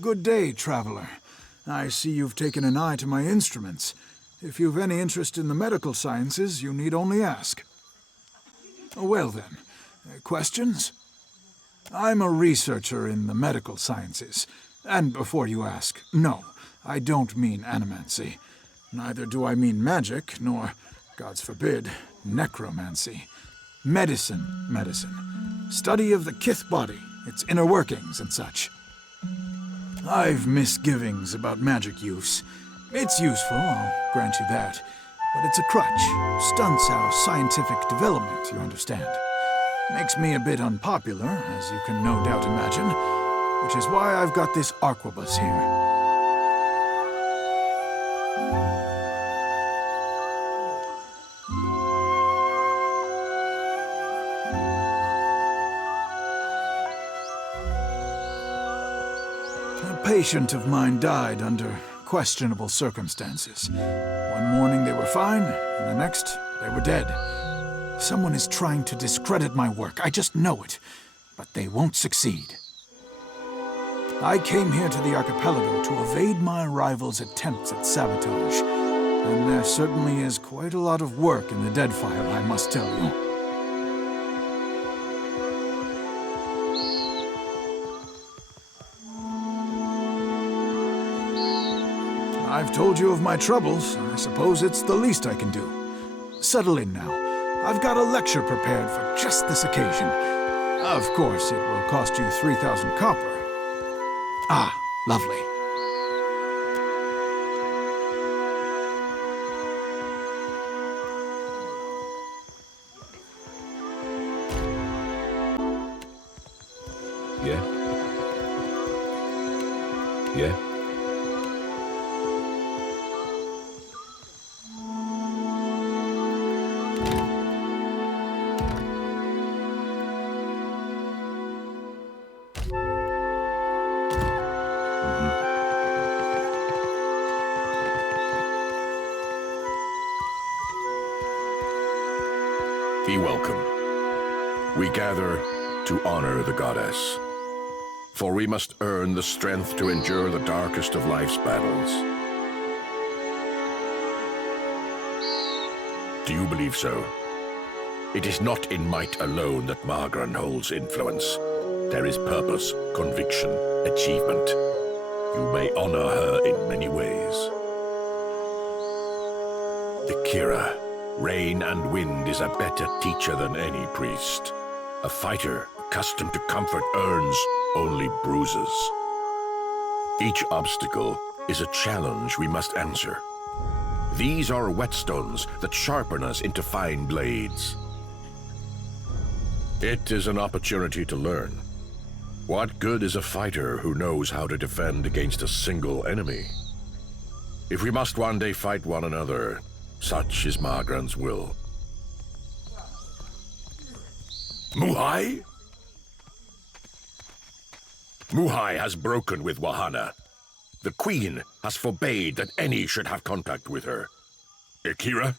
Good day, traveler. I see you've taken an eye to my instruments. If you've any interest in the medical sciences, you need only ask. Well then, questions? I'm a researcher in the medical sciences. And before you ask, no, I don't mean animancy. Neither do I mean magic, nor, gods forbid, necromancy. Medicine. Study of the kith body, its inner workings and such. I've misgivings about magic use. It's useful, I'll grant you that. But it's a crutch. Stunts our scientific development, you understand. Makes me a bit unpopular, as you can no doubt imagine, which is why I've got this arquebus here. A patient of mine died under questionable circumstances. One morning they were fine, and the next they were dead. Someone is trying to discredit my work, I just know it, but they won't succeed. I came here to the archipelago to evade my rival's attempts at sabotage, and there certainly is quite a lot of work in the Deadfire, I must tell you. I've told you of my troubles. I suppose it's the least I can do. Settle in now. I've got a lecture prepared for just this occasion. Of course, it will cost you 3,000 copper. Ah, lovely. Yeah? Yeah? Be welcome. We gather to honor the goddess, for we must earn the strength to endure the darkest of life's battles. Do you believe so? It is not in might alone that Margran holds influence. There is purpose, conviction, achievement. You may honor her in many ways. The Kira. Rain and wind is a better teacher than any priest. A fighter accustomed to comfort earns only bruises. Each obstacle is a challenge we must answer. These are whetstones that sharpen us into fine blades. It is an opportunity to learn. What good is a fighter who knows how to defend against a single enemy? If we must one day fight one another, such is Margran's will. Muhai? Muhai has broken with Wahana. The Queen has forbade that any should have contact with her. Akira?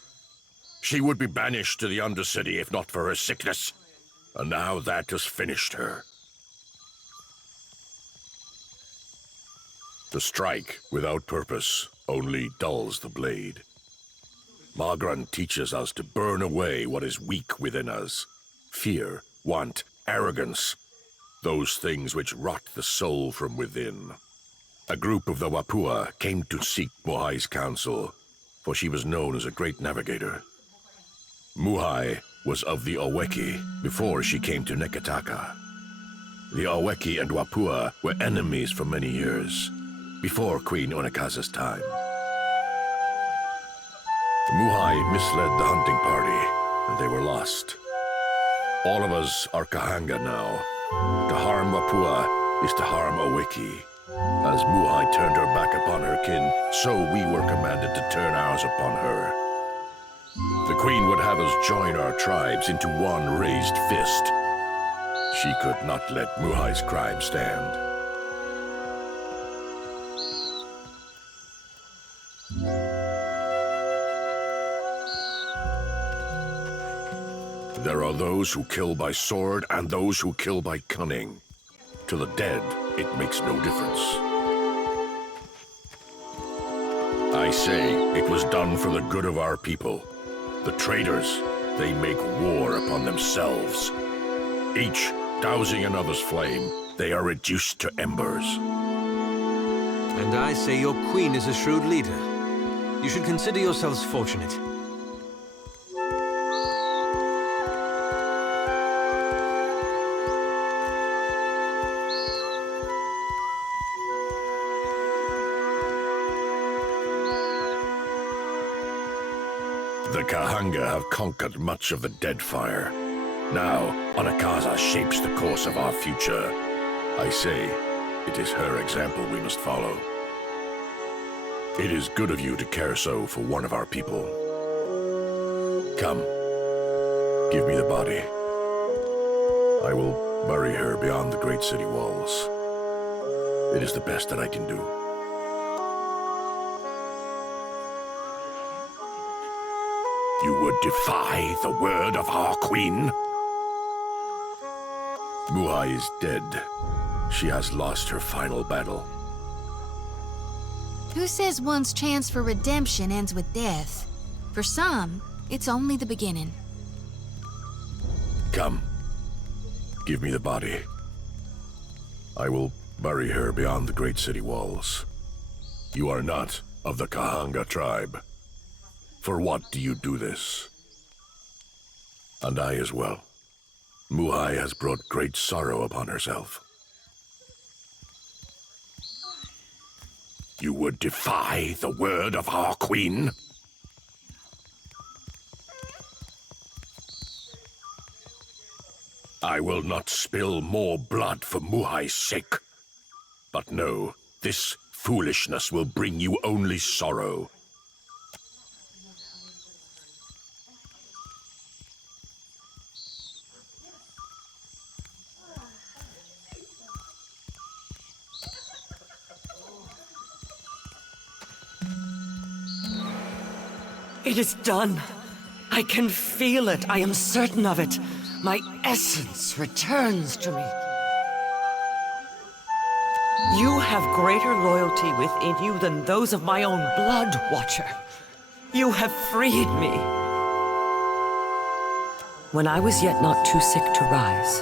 She would be banished to the Undercity if not for her sickness. And now that has finished her. The strike, without purpose, only dulls the blade. Magran teaches us to burn away what is weak within us. Fear, want, arrogance. Those things which rot the soul from within. A group of the Wapua came to seek Muhai's counsel, for she was known as a great navigator. Muhai was of the Oweki before she came to Neketaka. The Oweki and Wapua were enemies for many years, before Queen Onekaza's time. Muhai misled the hunting party, and they were lost. All of us are Kahanga now. To harm Wapua is to harm Oweki. As Muhai turned her back upon her kin, so we were commanded to turn ours upon her. The Queen would have us join our tribes into one raised fist. She could not let Muhai's crime stand. There are those who kill by sword and those who kill by cunning. To the dead, it makes no difference. I say it was done for the good of our people. The traitors, they make war upon themselves. Each dousing another's flame, they are reduced to embers. And I say your queen is a shrewd leader. You should consider yourselves fortunate. The Kahanga have conquered much of the Deadfire. Now, Onekaza shapes the course of our future. I say, it is her example we must follow. It is good of you to care so for one of our people. Come, give me the body. I will bury her beyond the great city walls. It is the best that I can do. You would defy the word of our queen? Muhai is dead. She has lost her final battle. Who says one's chance for redemption ends with death? For some, it's only the beginning. Come. Give me the body. I will bury her beyond the great city walls. You are not of the Kahanga tribe. For what do you do this? And I as well. Muhai has brought great sorrow upon herself. You would defy the word of our queen? I will not spill more blood for Muhai's sake. But no, this foolishness will bring you only sorrow. It is done. I can feel it. I am certain of it. My essence returns to me. You have greater loyalty within you than those of my own blood, Watcher. You have freed me. When I was yet not too sick to rise,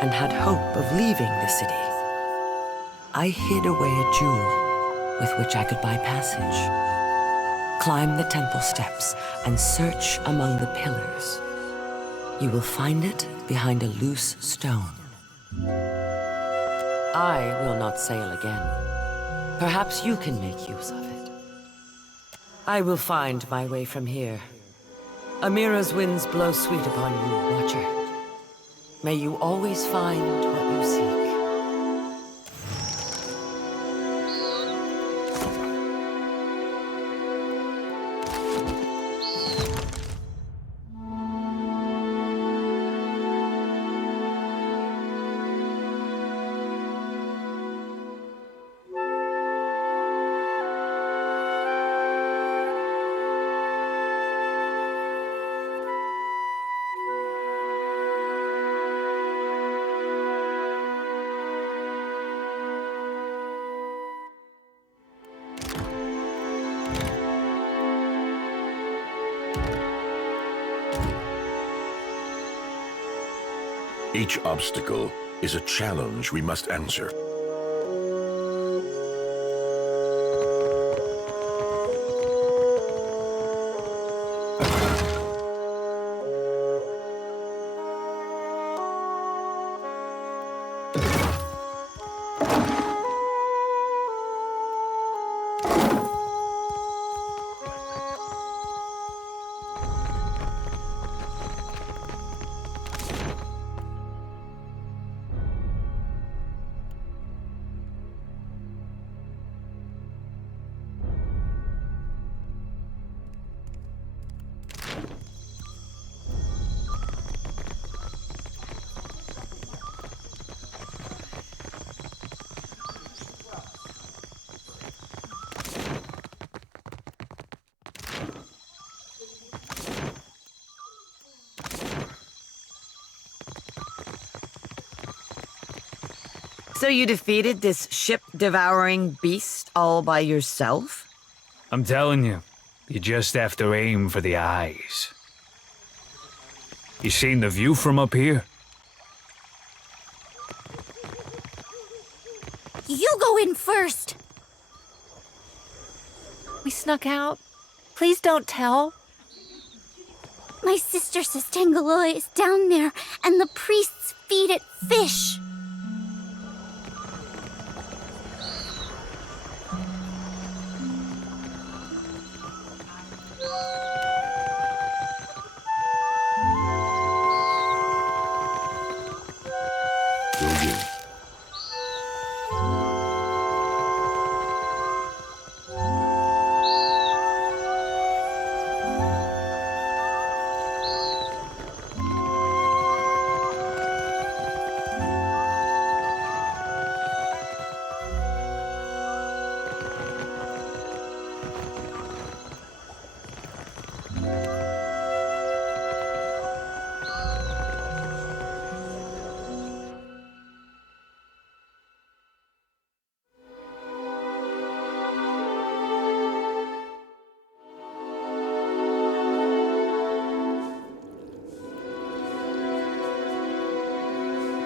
and had hope of leaving the city, I hid away a jewel with which I could buy passage. Climb the temple steps and search among the pillars. You will find it behind a loose stone. I will not sail again. Perhaps you can make use of it. I will find my way from here. Amira's winds blow sweet upon you, Watcher. May you always find what you seek. Each obstacle is a challenge we must answer. So you defeated this ship-devouring beast all by yourself? I'm telling you, you just have to aim for the eyes. You seen the view from up here? You go in first! We snuck out. Please don't tell. My sister says Tangaloa is down there, and the priests feed it fish.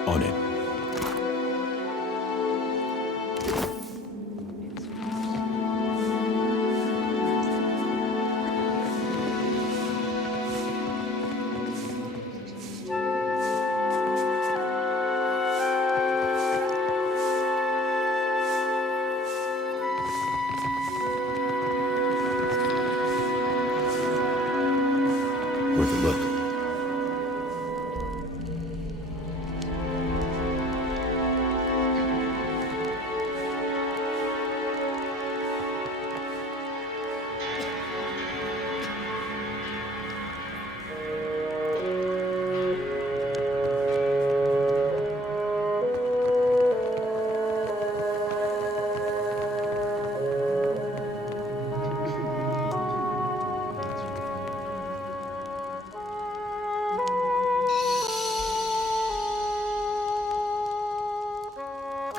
On it. Worth a look.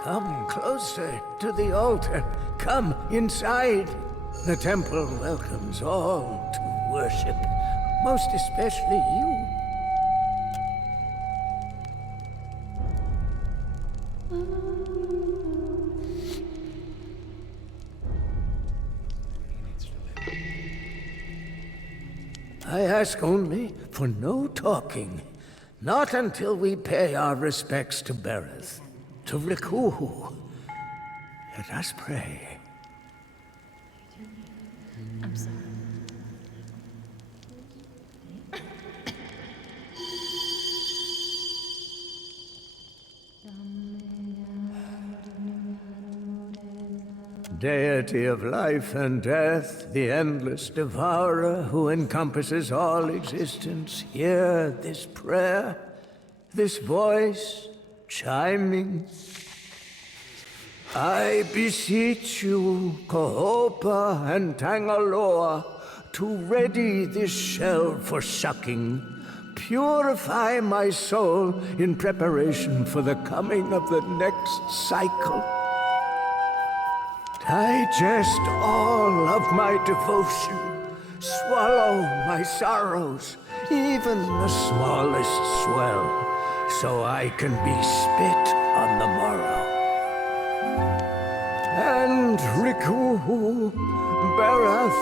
Come closer to the altar. Come inside. The temple welcomes all to worship, most especially you. I ask only for no talking. Not until we pay our respects to Bereth, to Rikuhu. Let us pray. I'm sorry. Deity of life and death, the endless devourer who encompasses all existence, hear this prayer, this voice chiming. I beseech you, Kohopa and Tangaloa, to ready this shell for sucking. Purify my soul in preparation for the coming of the next cycle. Digest all of my devotion. Swallow my sorrows, even the smallest swell. so I can be spit on the morrow. And Riku, Berath,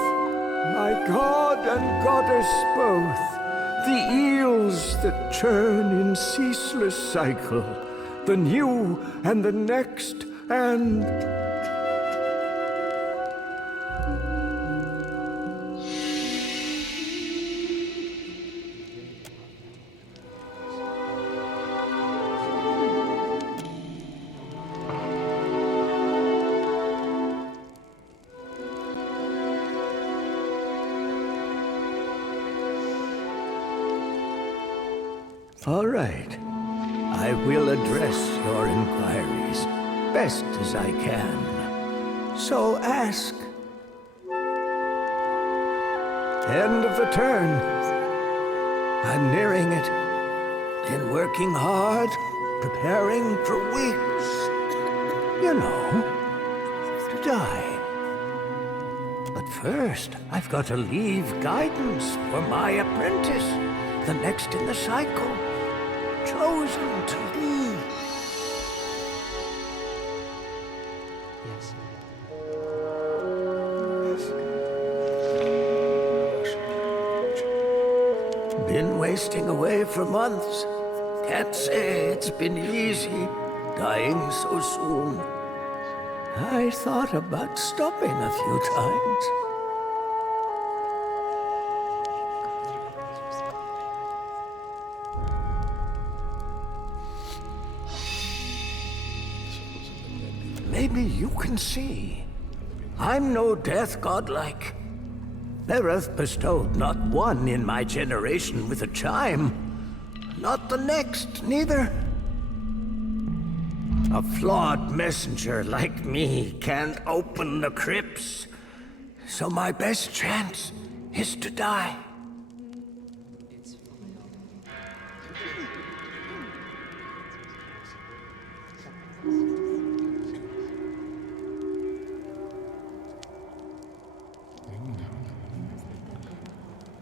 my god and goddess both, the eels that churn in ceaseless cycle, the new and the next, and... All right. I will address your inquiries best as I can. So ask. End of the turn. I'm nearing it. Been working hard, preparing for weeks. You know, to die. But first, I've got to leave guidance for my apprentice, the next in the cycle. Chosen to lead. Been wasting away for months. Can't say it's been easy, dying so soon. I thought about stopping a few times. Maybe you can see. I'm no death godlike. Berath bestowed not one in my generation with a chime. Not the next, neither. A flawed messenger like me can't open the crypts. So my best chance is to die.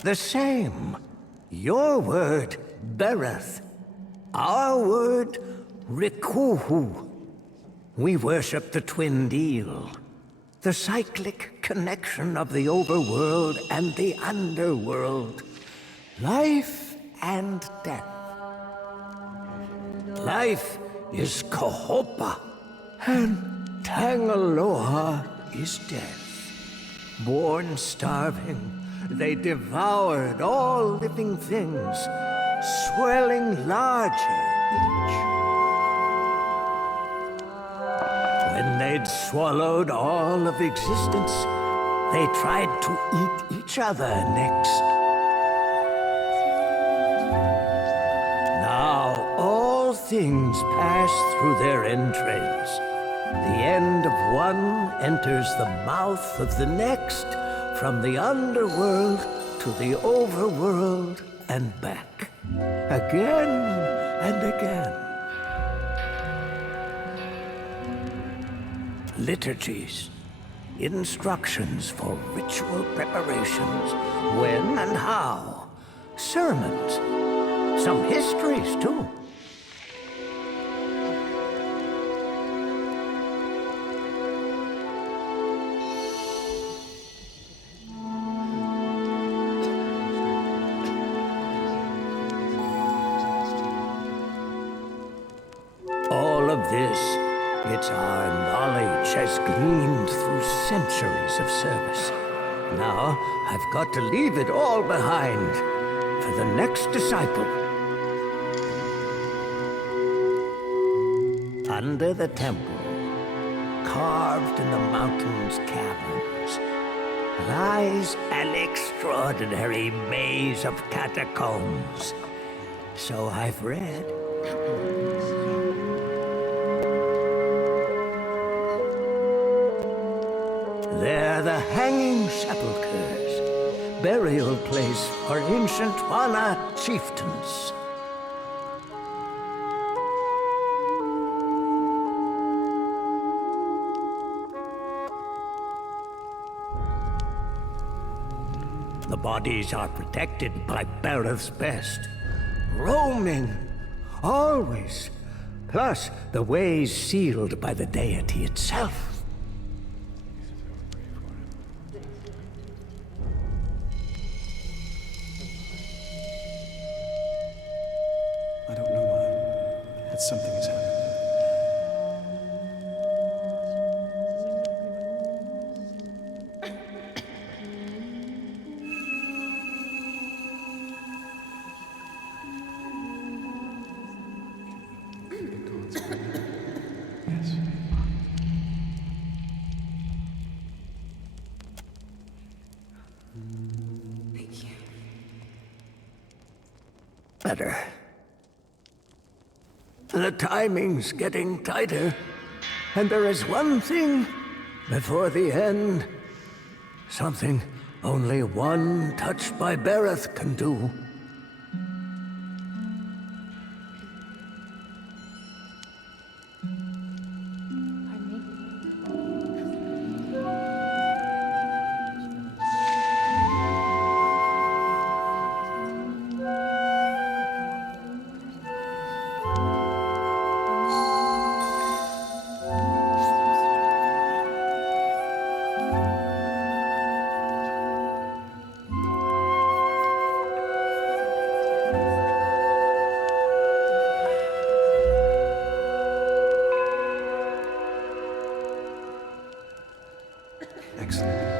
The same. Your word, Berath. Our word, Rikuhu. We worship the twinned eel. The cyclic connection of the overworld and the underworld. Life and death. Life is Kohopa, and Tangaloa is death. Born starving, they devoured all living things, swelling larger each. When they'd swallowed all of existence, they tried to eat each other next. Now all things pass through their entrails. The end of one enters the mouth of the next, from the underworld to the overworld and back. Again and again. Liturgies, instructions for ritual preparations, when and how. Sermons, some histories too. This, it's our knowledge has gleaned through centuries of service. Now, I've got to leave it all behind for the next disciple. Under the temple, carved in the mountain's caverns, lies an extraordinary maze of catacombs. So I've read. They're the hanging sepulchres, burial place for ancient Wana chieftains. The bodies are protected by Berath's best, roaming, Always. Plus, the way's sealed by the deity itself. I don't know why. That something has happened. Yes. Thank you. Better. The timing's getting tighter. And there is one thing before the end. Something only one touched by Bereth can do. Excellent.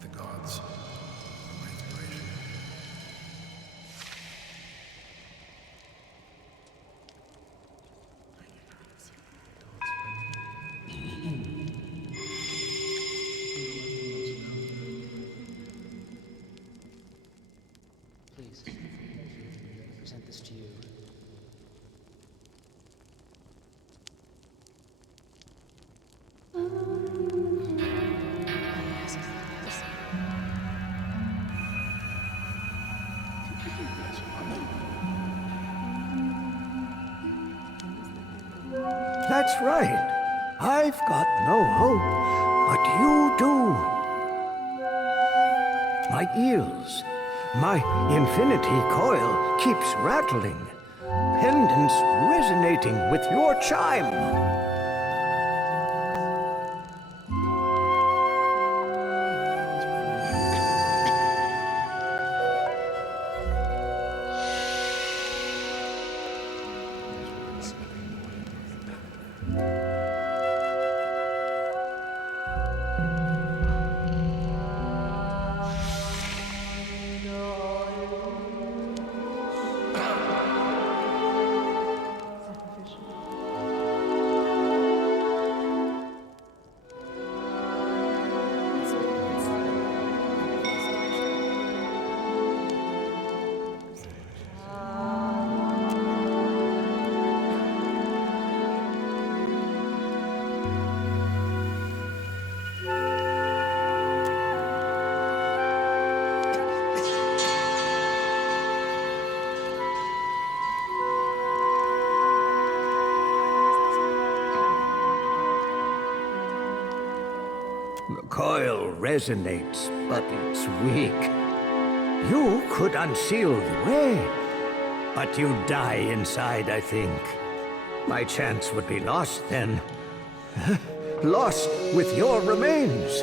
The gods are my inspiration. Please, I present this to you. That's right. I've got no hope, but you do. My eels, my infinity coil keeps rattling. Pendants resonating with your chime. The coil resonates, but it's weak. You could unseal the way, but you'd die inside, I think. My chance would be lost then. Lost with your remains.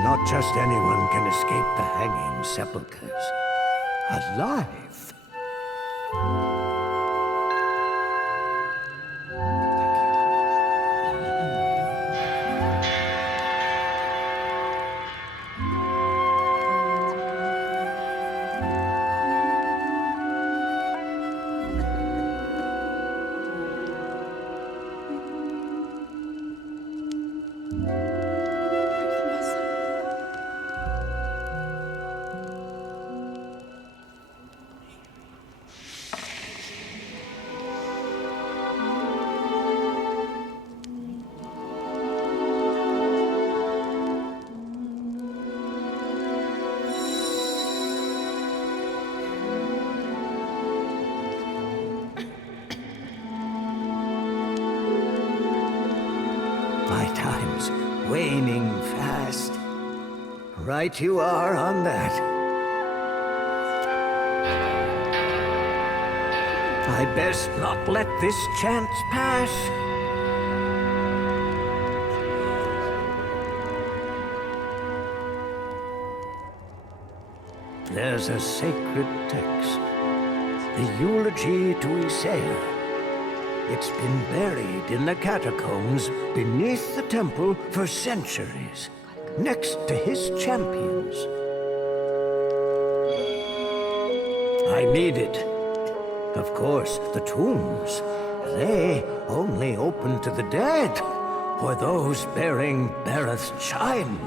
Not just anyone can escape the hanging sepulchres. Alive. My time's waning fast. Right you are on that. I best not let this chance pass. There's a sacred text, the eulogy to Isaiah. It's been buried in the catacombs beneath the temple for centuries, next to his champions. I need it. Of course, the tombs, they only open to the dead, or those bearing Bereth's chime.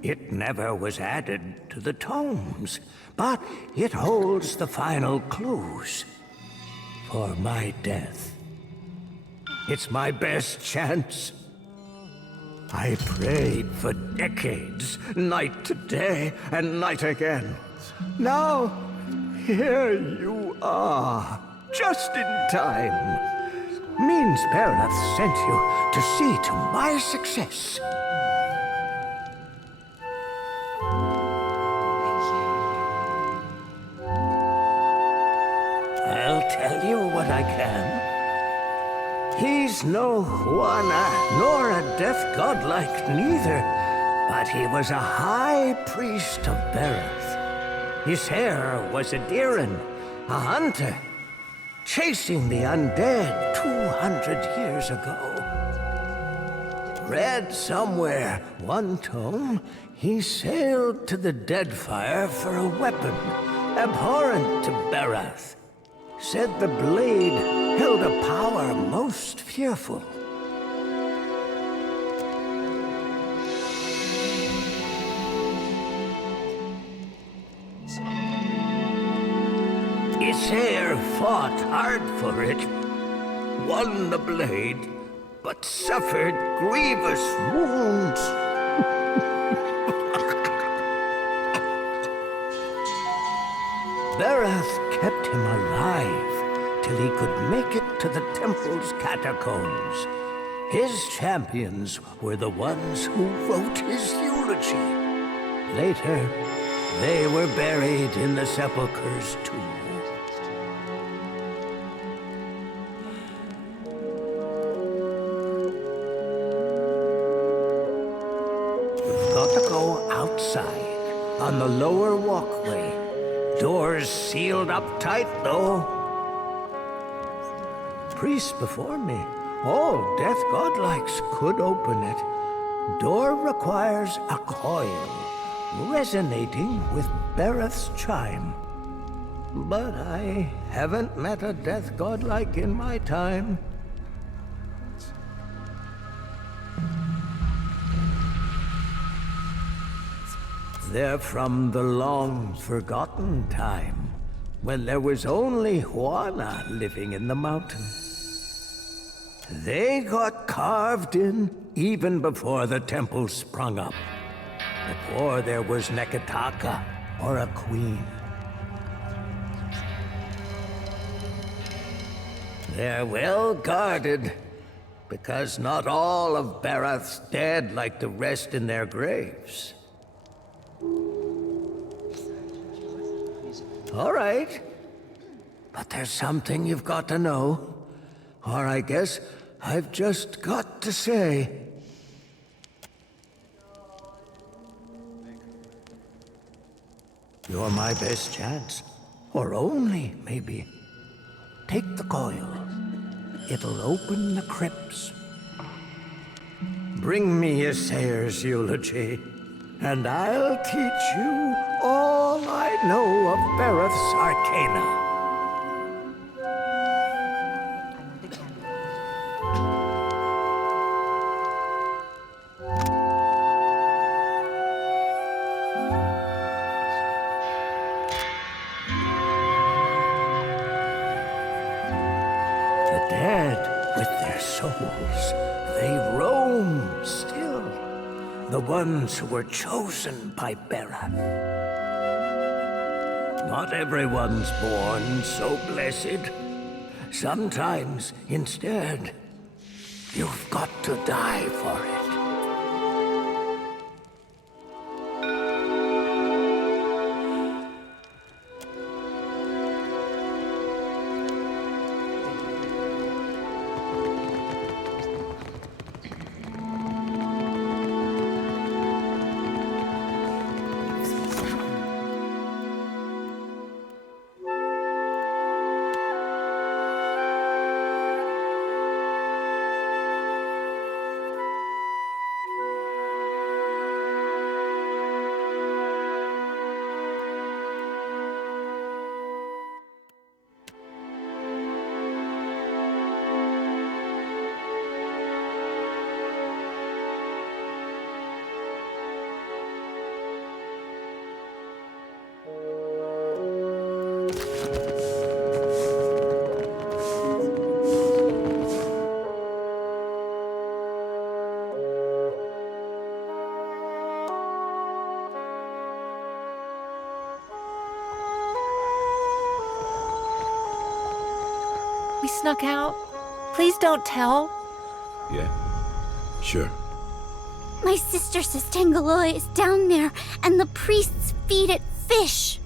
It never was added to the tomes, but it holds the final clues for my death. It's my best chance. I prayed for decades, night to day and night again. Now, here you are, just in time. means Berath sent you to see to my success. I'll tell you what I can. He's no Juana, nor a death godlike neither, but he was a high priest of Berath. His hair was a Diran, a hunter, chasing the undead 200 years ago. Read somewhere, one tome, he sailed to the Deadfire for a weapon, abhorrent to Berath. Said the blade held a power most fearful. Issair fought hard for it, won the blade, but suffered grievous wounds. Berath kept him alive till he could make it to the temple's catacombs. His champions were the ones who wrote his eulogy. Later, they were buried in the sepulchres too. You've got to go outside on the lower walkway. Doors sealed up tight, though. Priests before me, all death godlikes could open it. Door requires a coil, resonating with Berath's chime. But I haven't met a death godlike in my time. They're from the long-forgotten time, when there was only Juana living in the mountain. They got carved in even before the temple sprung up, before there was Nekataka or a queen. They're well guarded, because not all of Berath's dead like the rest in their graves. All right. But there's something you've got to know. Or I guess I've just got to say. You're my best chance. Or only, maybe. Take the coil. It'll open the crypts. Bring me Issair's eulogy, and I'll teach you all I know of Berath's arcana. The dead, with their souls, they roam still. The ones who were chosen by Berath. Not everyone's born so blessed. Sometimes, instead, you've got to die for it. We snuck out. Please don't tell. Yeah? Sure. My sister says Tangaloa is down there, and the priests feed it fish.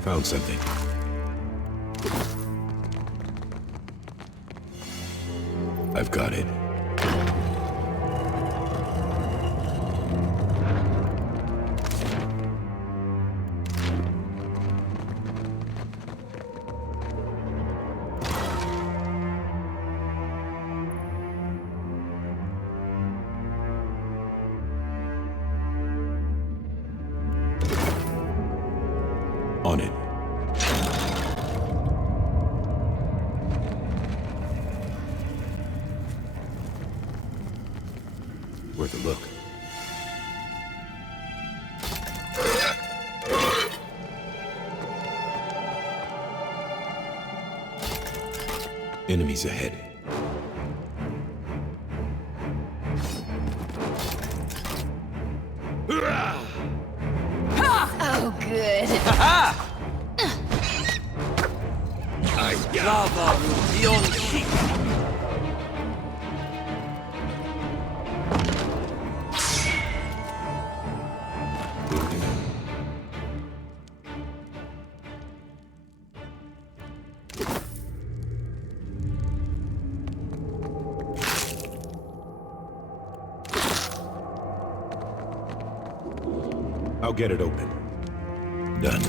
Found something. I've got it. On it. Worth a look. Enemies ahead. Oh, good. Lava beyond seek. I'll get it open. Done.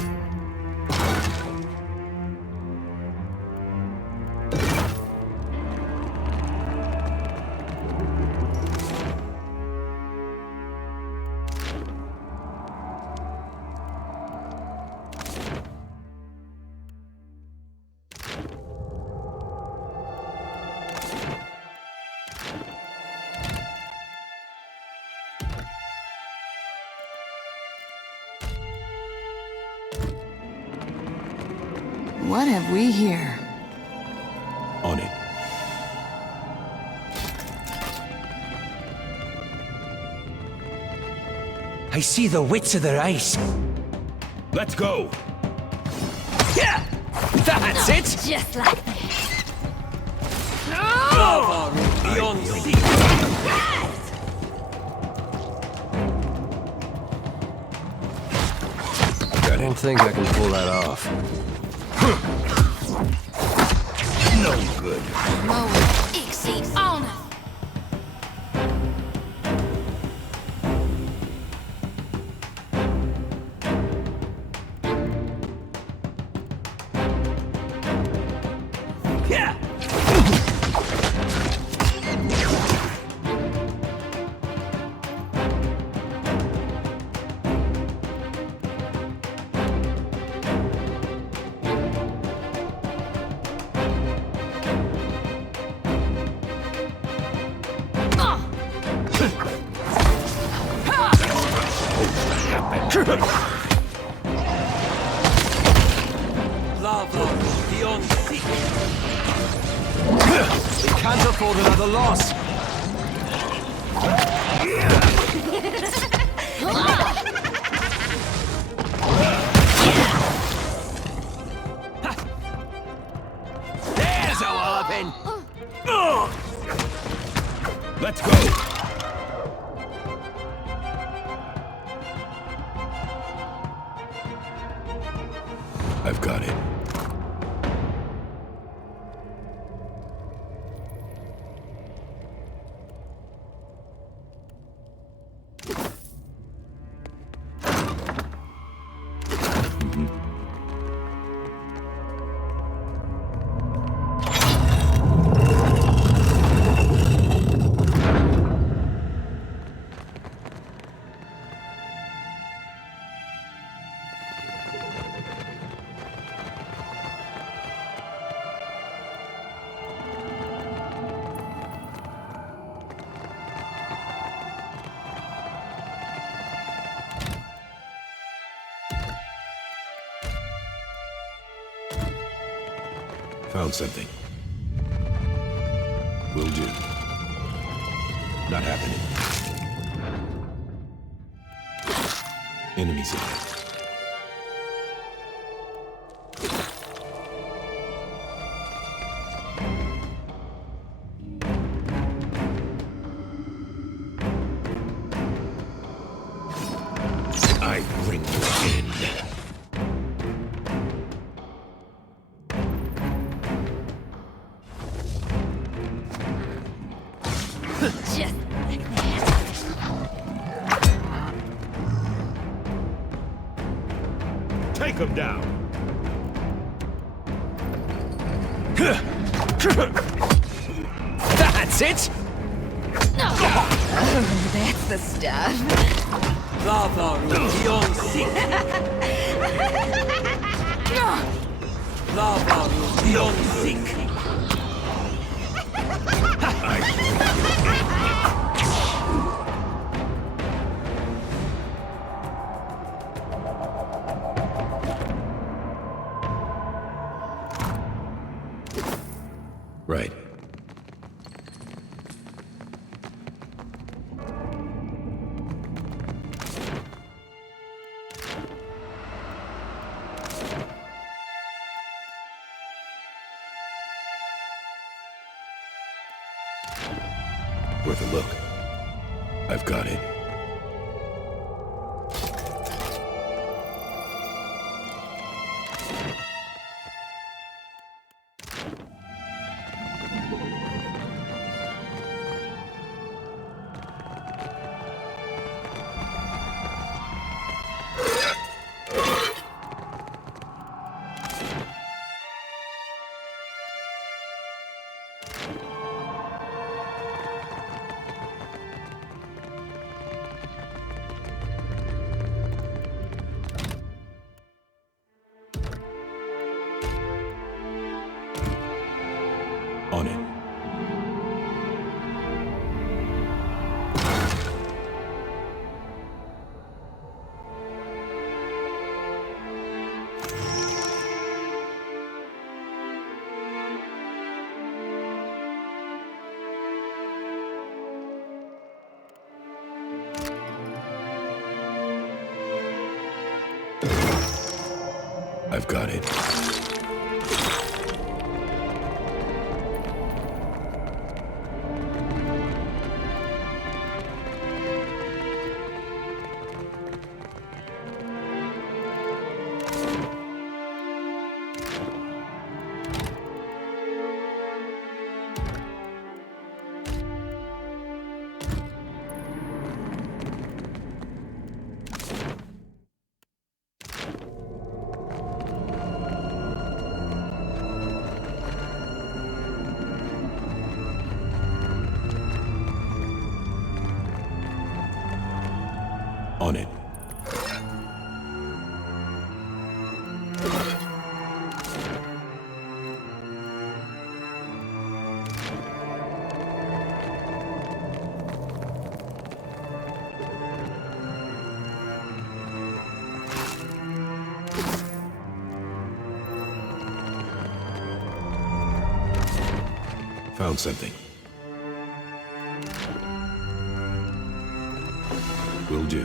What have we here? On it. I see the wits of their eyes. Let's go! Yeah! That's it! Just like that. Lava beyond seek. Got I don't think I can pull that off. No good. Exceeds honor. Yeah! Lava beyond seek. We can't afford another loss. There's our weapon. Let's go! I've got it. Found something. Will do. Not happening. Enemies ahead. I bring your end. Just like that. Take him down! That's it! Oh, that's the stuff. Lava beyond seek. Lava beyond seek. Right. Worth a look. I've got it. On it. I've got it. On it. Found something. Will do.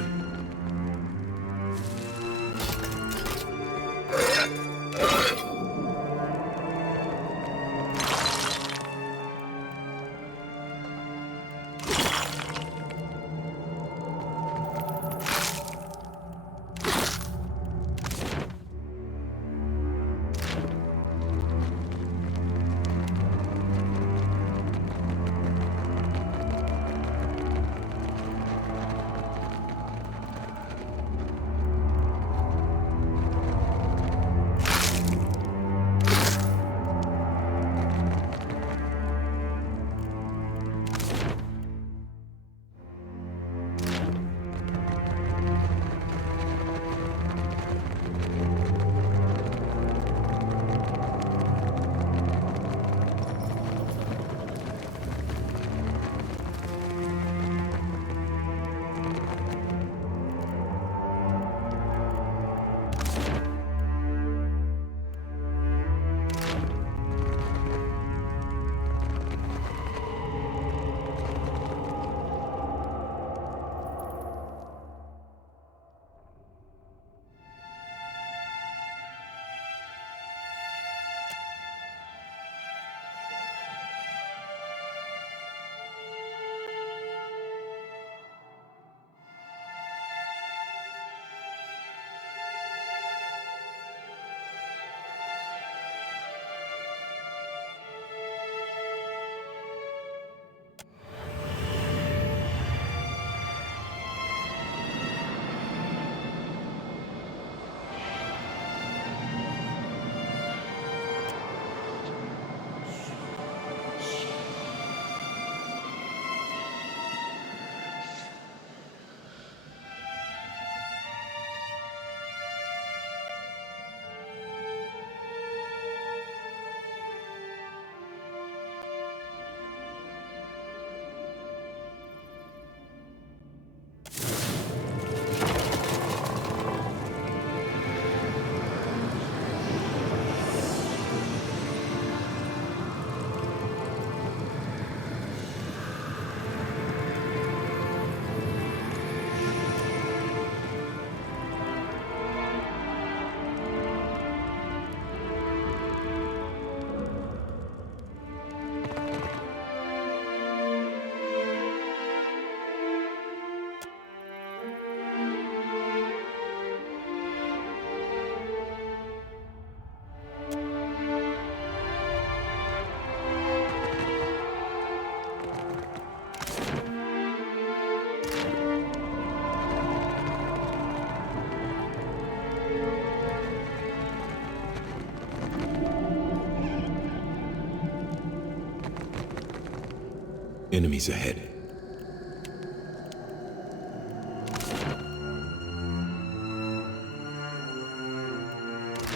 Enemies ahead.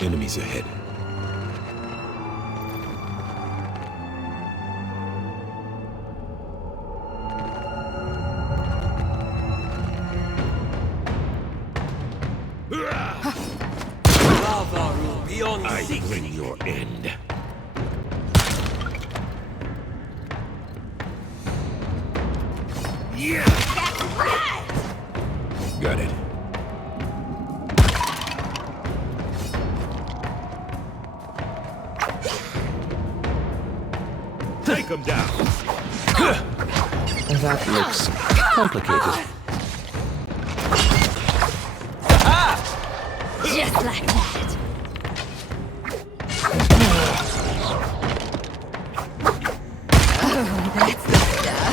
Enemies ahead. I bring your end. Yeah! That's right! Got it. Take him down. That looks complicated. Just like that. Oh, that's the stuff.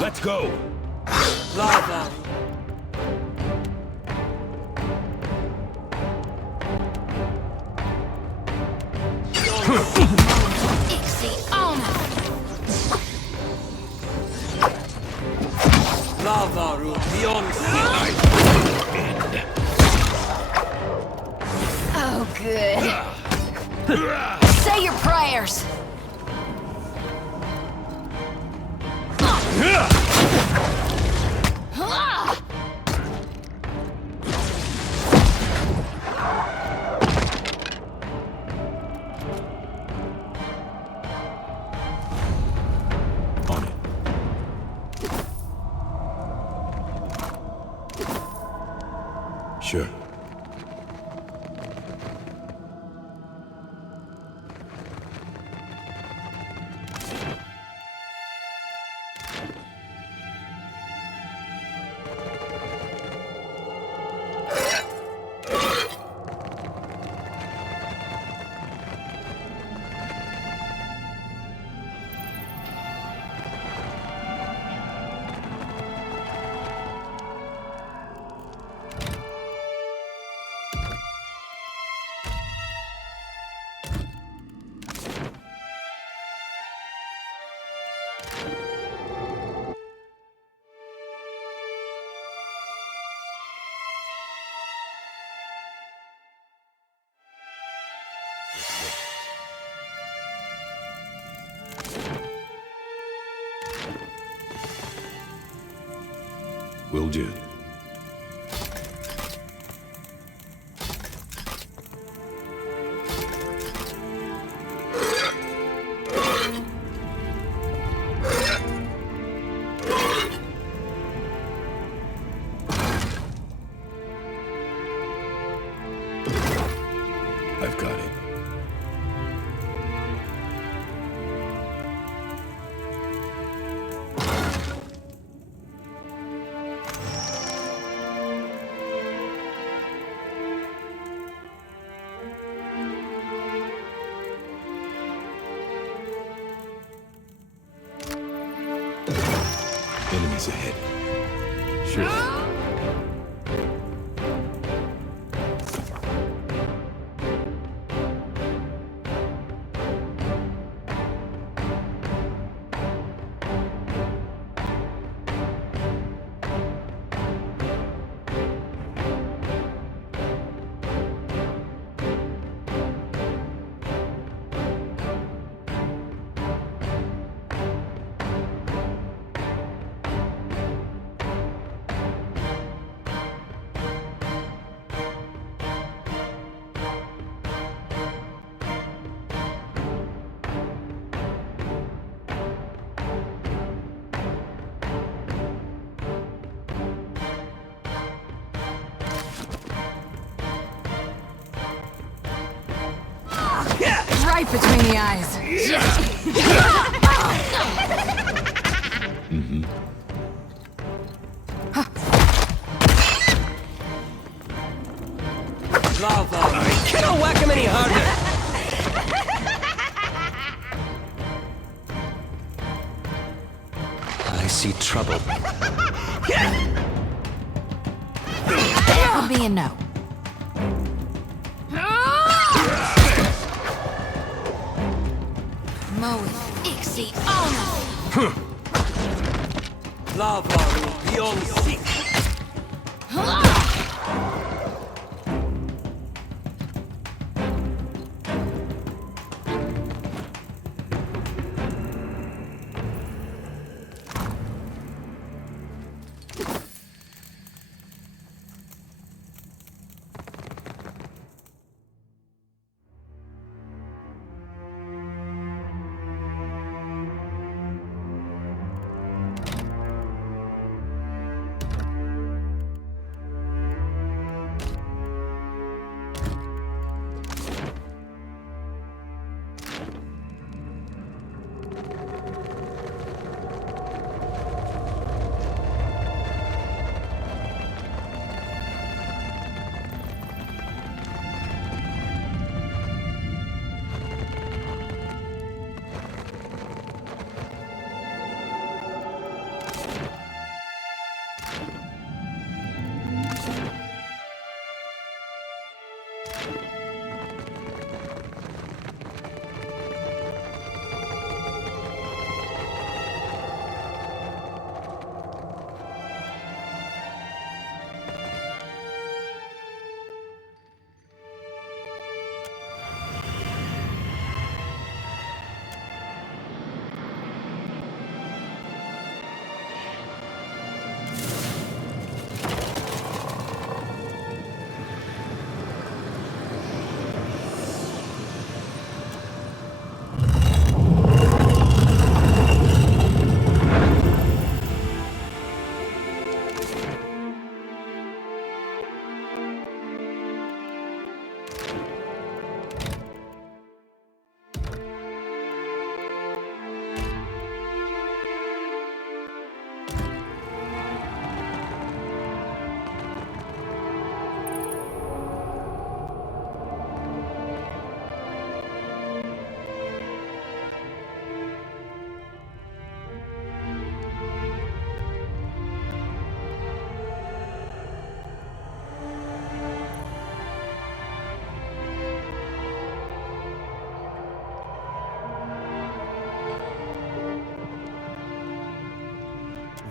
Let's go. Lava. Lava beyond. Oh, good. Say your prayers. On it. Sure. Will do. I've got it. Enemies ahead. Sure. Right between the eyes. Mm-hmm. Lava. I cannot whack him any harder. I see trouble. That'll be a no. Moeth, Ixie, Ona! Lava beyond seek.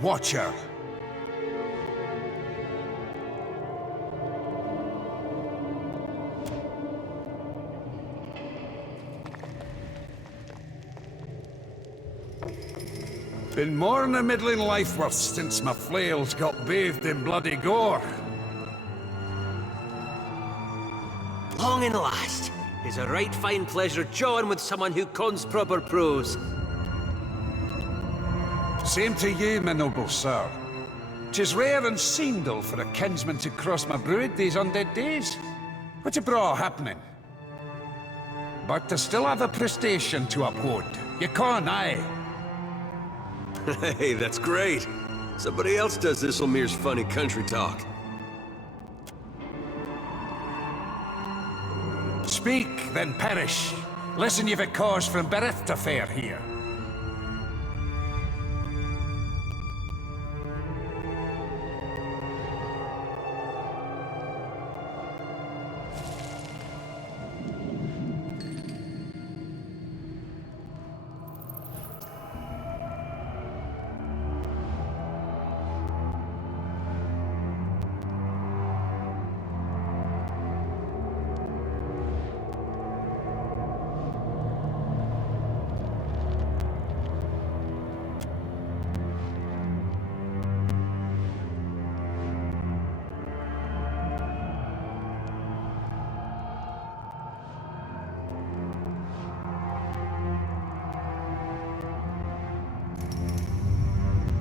Watcher. Been more than a middling life worth since my flails got bathed in bloody gore. Long and last. It's a right fine pleasure jawing with someone who cons proper prose. Same to you, my noble sir. 'Tis rare and seendal for a kinsman to cross my brood these undead days. What's a bra happening? But I still have a prestation to uphold. You can't, aye. Hey, that's great. Somebody else does this Ulmir's funny country talk. Speak, then perish. Listen, you've a cause from birth to fare here.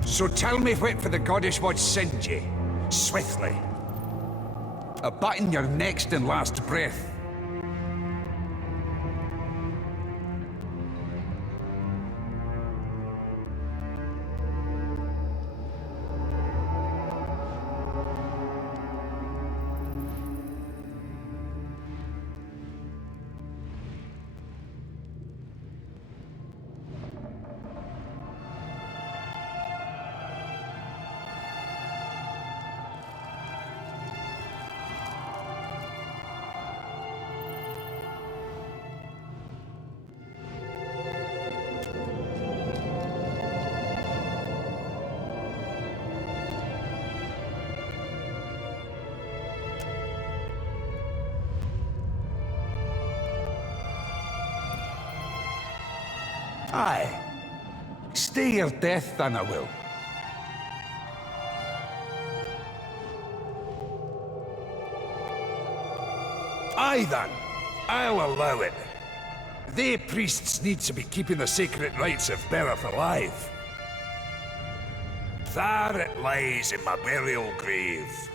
So tell me what for the goddess would send ye, swiftly. A button your next and last breath. Aye. Stay your death, then I will. Aye, then. I'll allow it. They priests need to be keeping the sacred rites of Bereth alive. There it lies in my burial grave.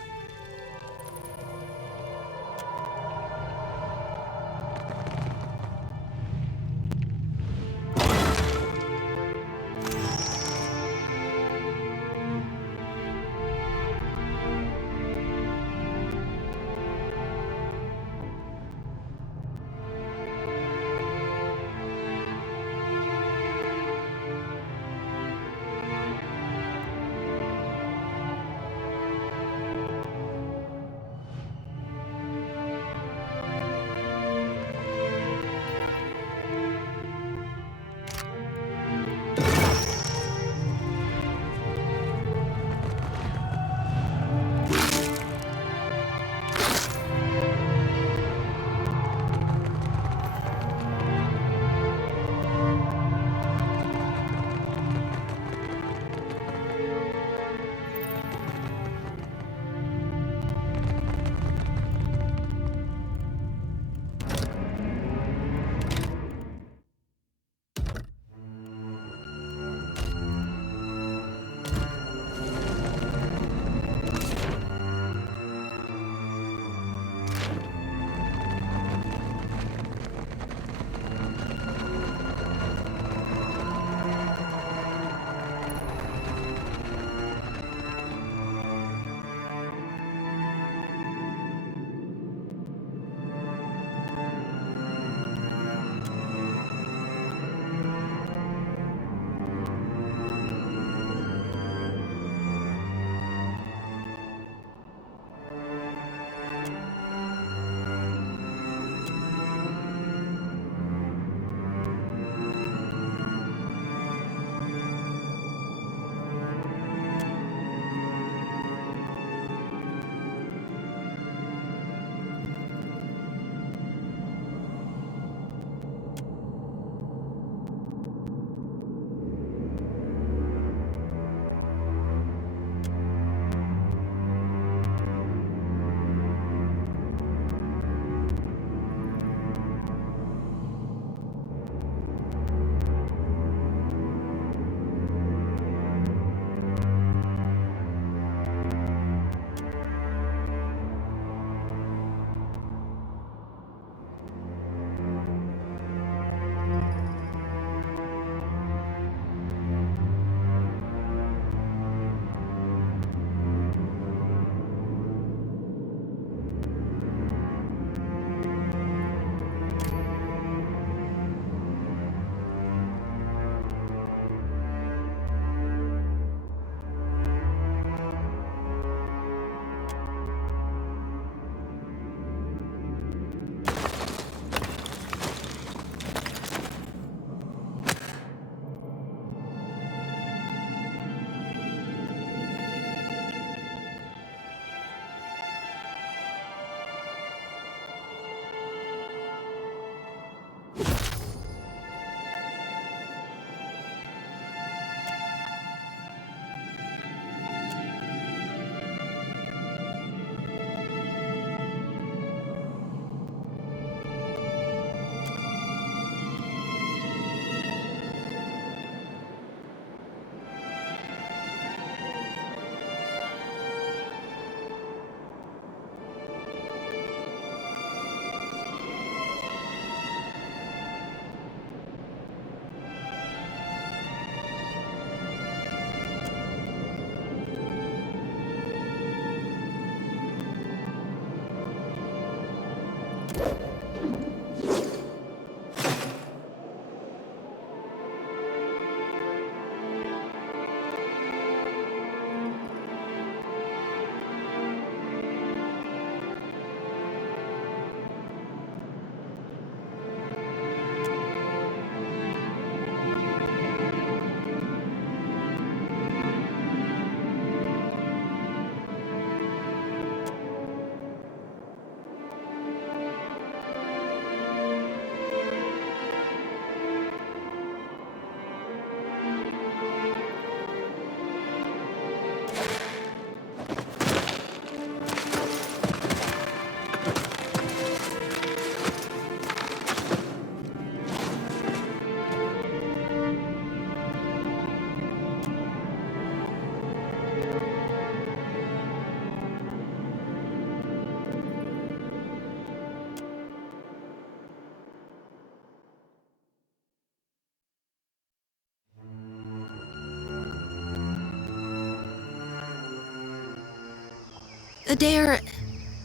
Adair,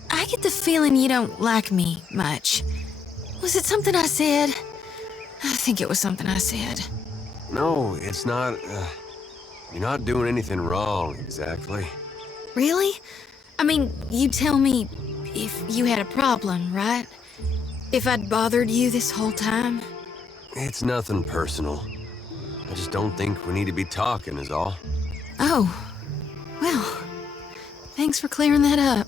I get the feeling you don't like me much. Was it something I said? I think it was something I said. No, it's not. You're not doing anything wrong, exactly. Really? I mean, you tell me if you had a problem, right? If I'd bothered you this whole time? It's nothing personal. I just don't think we need to be talking, is all. Oh, well, thanks for clearing that up.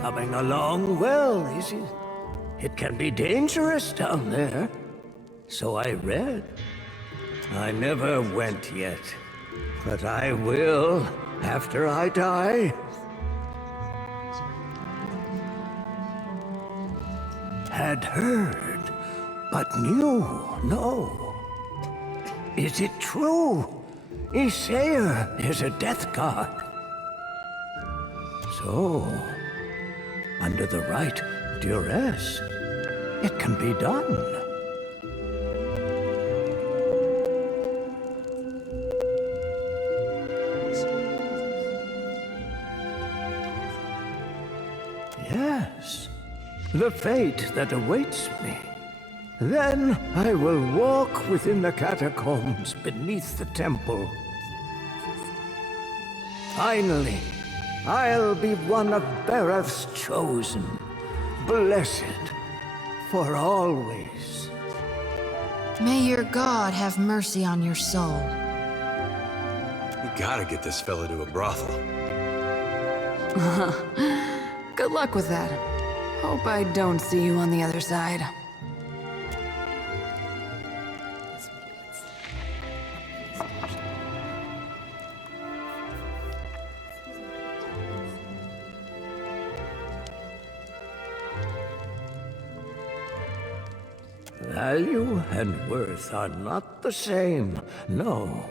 Coming along well, is it? It can be dangerous down there. So I read. I never went yet, but I will after I die. Had heard, but knew no. Is it true? Isair is a death god. So, under the right duress, it can be done. Yes, the fate that awaits me. Then I will walk within the catacombs beneath the temple. Finally, I'll be one of Bereth's chosen, blessed for always. May your God have mercy on your soul. We gotta get this fella to a brothel. Good luck with that. Hope I don't see you on the other side. Value and worth are not the same, no.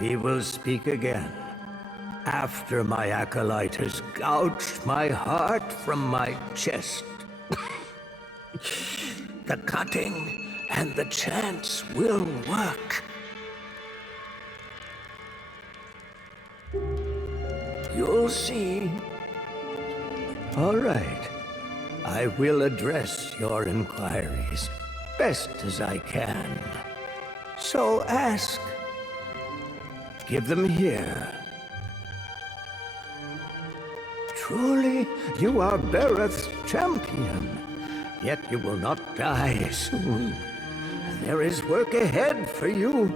We will speak again, after my acolyte has gouged my heart from my chest. The cutting and the chance will work. You'll see. All right. I will address your inquiries best as I can. So ask. Give them here. Truly, you are Bereth's champion. Yet you will not die soon. There is work ahead for you.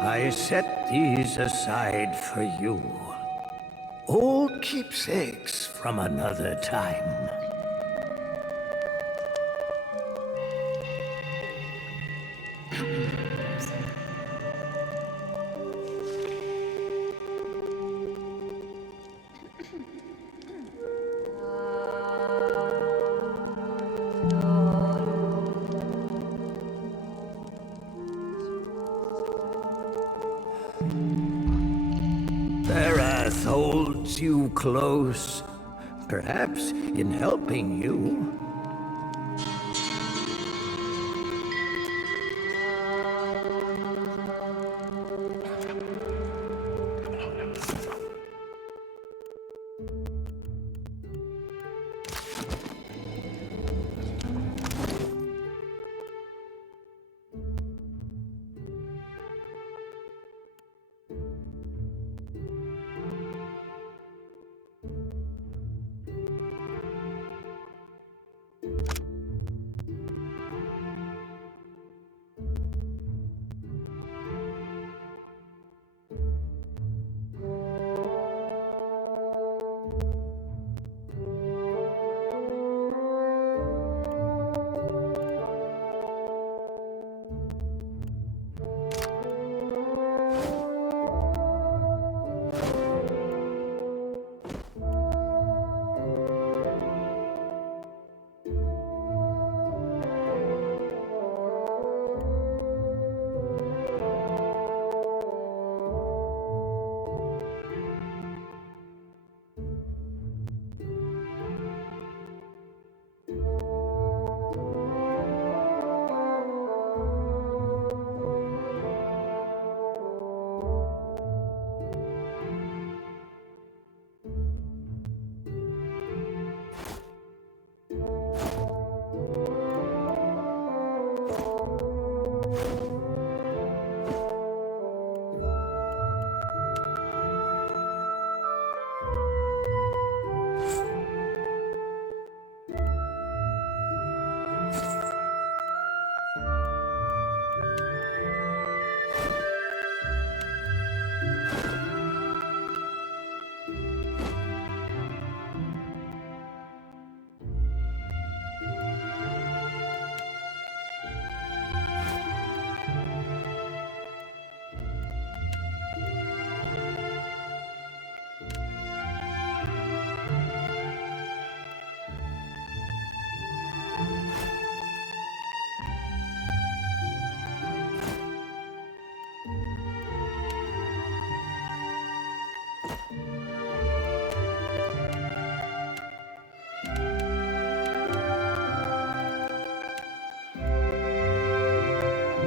I set these aside for you. Old keepsakes from another time. Bereth holds you close, perhaps in helping you.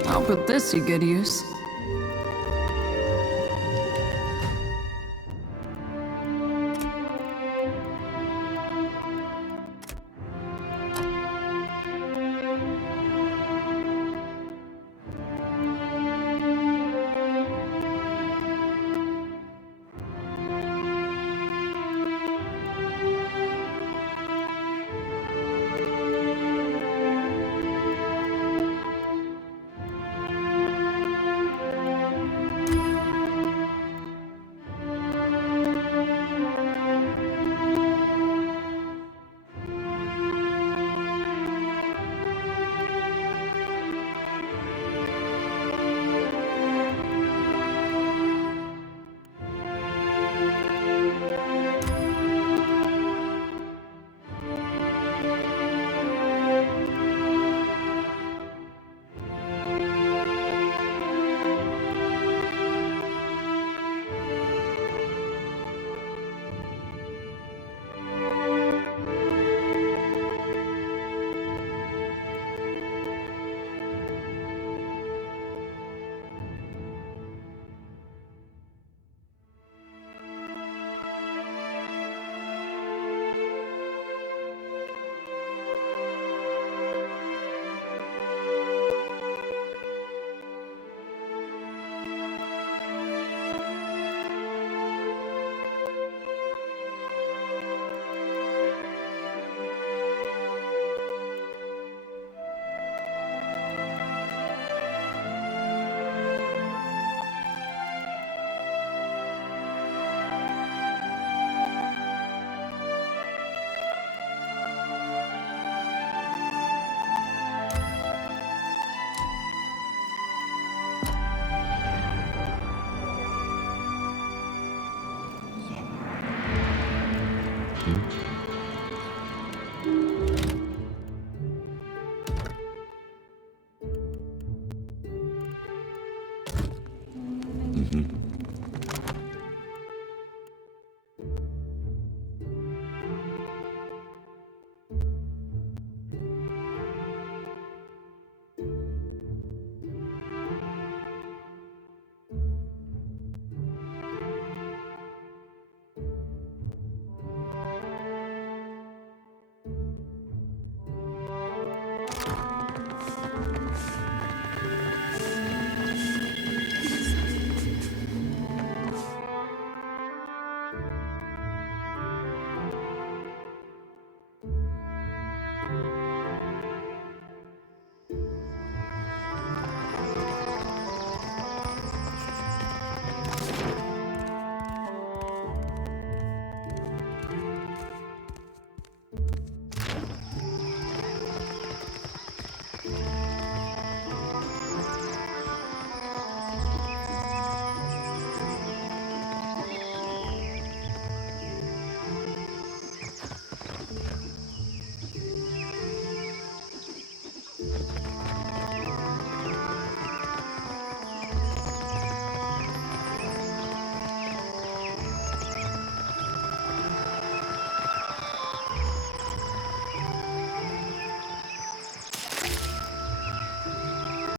I'll put this to good use.